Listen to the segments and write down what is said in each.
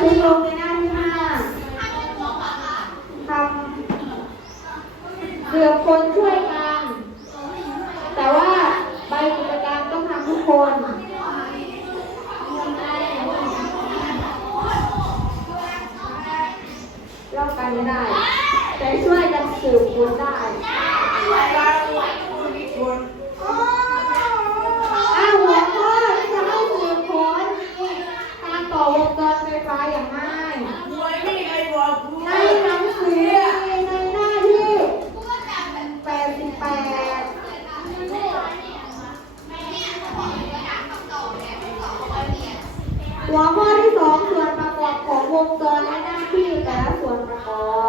พลิกลงในหน้าที่ห้าทำเหลือคนช่วยกัน แต่ว่าใบกิจการมต้องทำทุกคนเล่ากันไม่ได้ แต่ช่วยกันสืบคนได้ 哦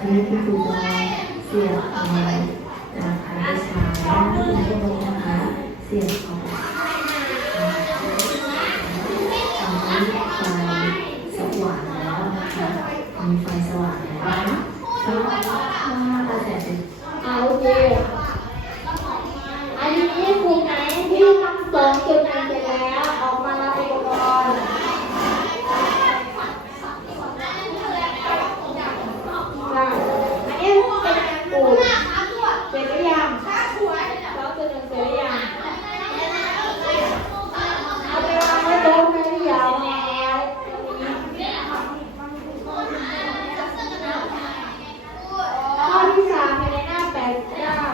ทีนี้คือครูจะเสียบเอานะคะไปใช้ที่ตรงนะคะเสียบเอา Petra.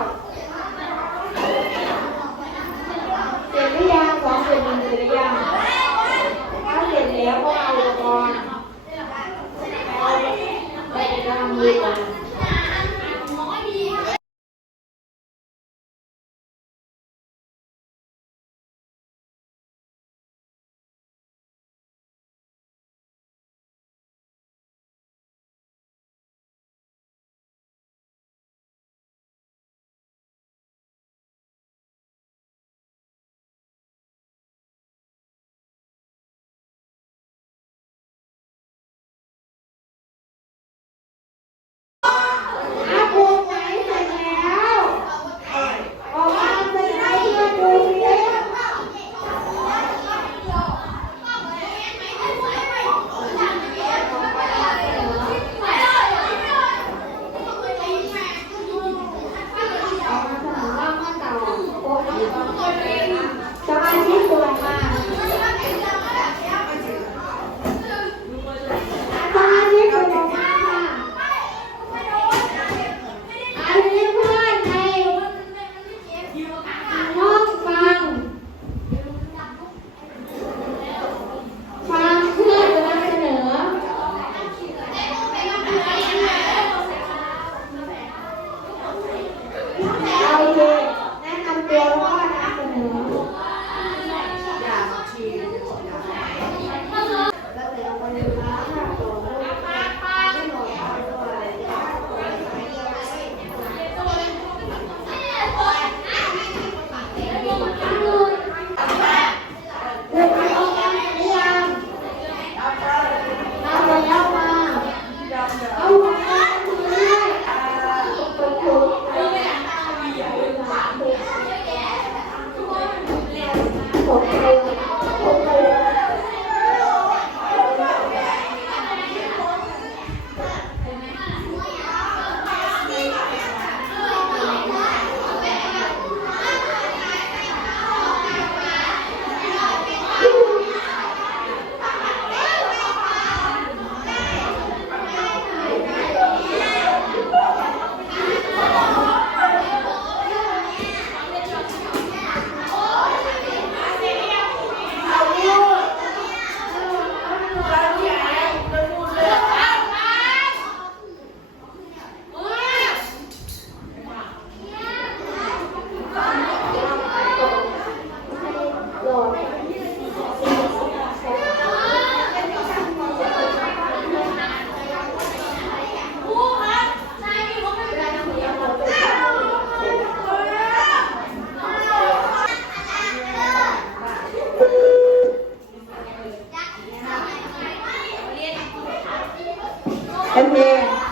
Amen.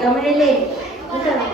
ไ